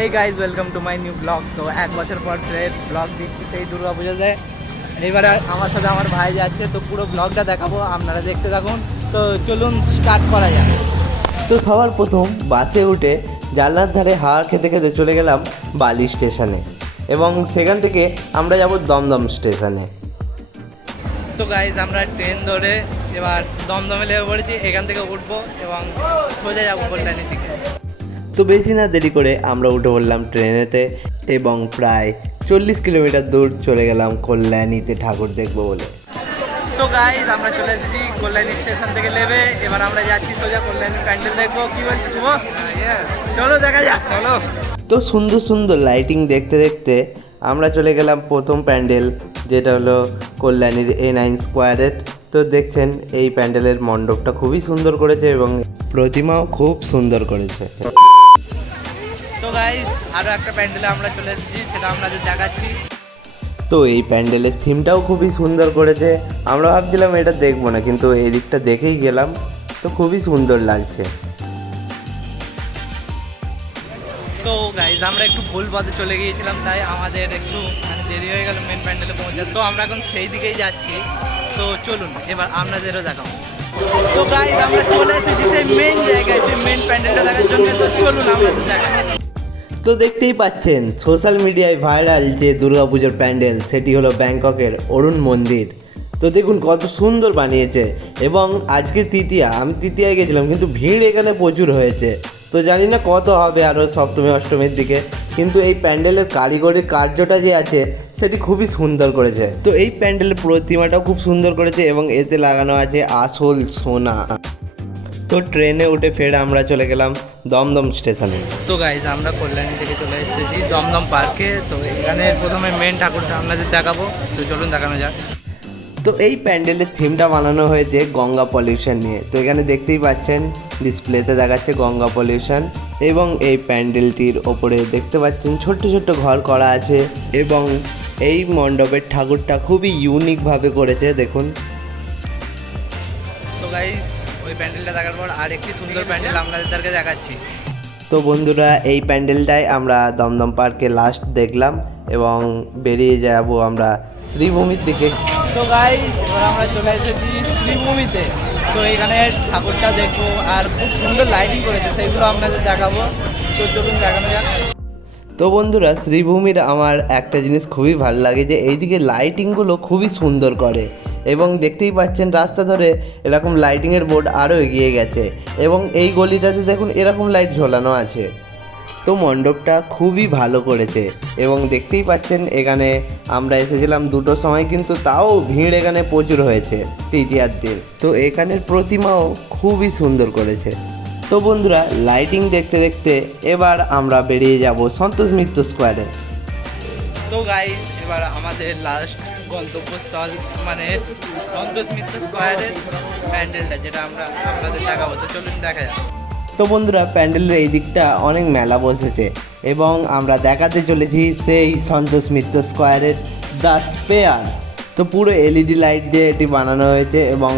এই guys welcome to my new blog. তো এক বছর পর ট্রেন ব্লগ দিচ্ছি সেই দুর্গা পুজোতে। এইবারে আমার সাথে আমার ভাই যাচ্ছে, তো পুরো ব্লগটা দেখাবো, আপনারা দেখতে থাকুন। তো চলুন স্টার্ট করা যাক। তো সবার প্রথম বাসে উঠে জানলার ধারে হাওয়া খেতে খেতে চলে গেলাম বালি স্টেশনে এবং সেখান থেকে আমরা যাব দমদম স্টেশনে। তো গাইজ আমরা ট্রেন ধরে এবার দমদমে লেগে পড়েছি, এখান থেকে উঠবো এবং সোজা যাবো কল্যাণীর দিকে। তো বেশি না দেরি করে আমরা উঠে পড়লাম ট্রেনেতে এবং প্রায় 40 কিলোমিটার দূর চলে গেলাম কল্যাণীতে ঠাকুর দেখবো বলে। তো গাইজ আমরা চলে এসেছি কল্যাণী স্টেশন থেকে নেবে, এবার আমরা যাচ্ছি সোজা কল্যাণী প্যান্ডেল দেখবো। কি বলছি শুভ? চলো দেখা যাক, চলো। তো সুন্দর সুন্দর লাইটিং দেখতে দেখতে আমরা চলে গেলাম প্রথম প্যান্ডেল, যেটা হলো কল্যাণীর A9 স্কোয়ারের। তো দেখছেন এই প্যান্ডেলের মণ্ডপটা খুবই সুন্দর করেছে এবং প্রতিমাও খুব সুন্দর করেছে। তো গাইজ আরও একটা প্যান্ডেলে আমরা চলে এসেছি, সেটা আপনাদের দেখাচ্ছি। তো এই প্যান্ডেলের থিমটাও খুবই সুন্দর করেছে। আমরা ভাবছিলাম এটা দেখবো না, কিন্তু এই দিকটা দেখেই গেলাম, তো খুবই সুন্দর লাগছে। তো গাইজ আমরা একটু ভুল পথে চলে গিয়েছিলাম, তাই আমাদের একটু দেরি হয়ে গেল মেন প্যান্ডেলে পৌঁছাতে। তো আমরা এখন সেই দিকেই যাচ্ছি। তো চলুন এবার আপনাদেরও দেখাবো। তো গাইজ আমরা চলে এসেছি সেই মেন জায়গায়, সেই মেন প্যান্ডেলটা দেখার জন্য। তো চলুন আপনাদের দেখাবো। তো দেখতেই পাচ্ছেন সোশ্যাল মিডিয়ায় ভাইরাল যে দুর্গাপুজোর প্যান্ডেল, সেটি হলো ব্যাংককের অরুণ মন্দির। তো দেখুন কত সুন্দর বানিয়েছে এবং আজকে তৃতীয়া, আমি তৃতীয়ায় গেছিলাম, কিন্তু ভিড় এখানে প্রচুর হয়েছে। তো জানি না কত হবে আরও সপ্তমী অষ্টমীর দিকে, কিন্তু এই প্যান্ডেলের কারিগরির কার্যটা যে আছে সেটি খুবই সুন্দর করেছে। তো এই প্যান্ডেলের প্রতিমাটাও খুব সুন্দর করেছে এবং এতে লাগানো আছে আসল সোনা। তো ট্রেনে উঠে ফের আমরা চলে গেলাম দমদম স্টেশনে। তো গাইজ আমরা কল্যাণী থেকে চলে এসেছি দমদম পার্কে। তো এখানে প্রথমে মেন ঠাকুরটা আপনাদের দেখাবো, তো চলুন দেখানো যাক। তো এই প্যান্ডেলের থিমটা বানানো হয়েছে গঙ্গা পলিউশন নিয়ে। তো এখানে দেখতেই পাচ্ছেন ডিসপ্লেতে দেখাচ্ছে গঙ্গা পলিউশন এবং এই প্যান্ডেলটির ওপরে দেখতে পাচ্ছেন ছোট্ট ছোট্ট ঘর করা আছে এবং এই মণ্ডপের ঠাকুরটা খুবই ইউনিকভাবে করেছে, দেখুন। তো গাইজ ওই প্যান্ডেলটা দেখার পর আর একটি সুন্দর প্যান্ডেল আপনাদেরকে দেখাচ্ছি। তো বন্ধুরা, এই প্যান্ডেলটাই আমরা দমদম পার্কে লাস্ট দেখলাম এবং বেরিয়ে যাব আমরা শ্রীভূমির দিকে। তো গাইজ এবার আমরা চলে এসেছি শ্রীভূমিতে। তো এখানে ঠাকুরটা দেখবো আর খুব সুন্দর লাইটিং করেছে, সেগুলো আপনাদের দেখাবো। তো চলুন দেখানো যাক। তো বন্ধুরা, শ্রীভূমির আমার একটা জিনিস খুবই ভালো লাগে যে এইদিকে লাইটিংগুলো খুবই সুন্দর করে এবং দেখতেই পাচ্ছেন রাস্তা ধরে এরকম লাইটিংয়ের বোর্ড আরও এগিয়ে গেছে এবং এই গলিটাতে দেখুন এরকম লাইট ঝোলানো আছে। তো মণ্ডপটা খুবই ভালো করেছে এবং দেখতেই পাচ্ছেন এখানে আমরা এসেছিলাম 2টোর সময়, কিন্তু তাও ভিড় এখানে প্রচুর হয়েছে তৃতীয়ার দিন। তো এখানের প্রতিমাও খুবই সুন্দর করেছে। তো বন্ধুরা, লাইটিং দেখতে দেখতে এবার আমরা বেরিয়ে যাব সন্তোষ মিত্র স্কোয়ারে। তো গাইজ এবার আমাদের লাস্ট গন্তব্যস্থল মানে সন্তোষ মিত্র স্কোয়ারের প্যান্ডেলটা, যেটা আমরা আপনাদের দেখাবো। তো চলুন দেখা যাক। তো বন্ধুরা, প্যান্ডেলের এই দিকটা অনেক মেলা বসেছে এবং আমরা দেখাতে চলেছি সেই সন্তোষ মিত্র স্কোয়ারের দ্য স্পেয়ার। তো পুরো LED লাইট দিয়ে এটি বানানো হয়েছে এবং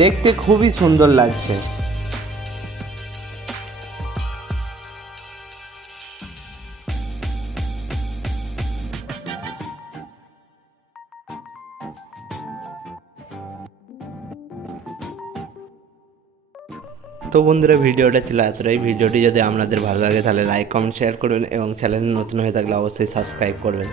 দেখতে খুবই সুন্দর লাগছে। তো বন্ধুরা, ভিডিওটা ছিল এতটাই। ভিডিওটি যদি আপনাদের ভালো লাগে তাহলে লাইক কমেন্ট শেয়ার করবেন এবং চ্যানেলে নতুন হয়ে থাকলে অবশ্যই সাবস্ক্রাইব করবেন।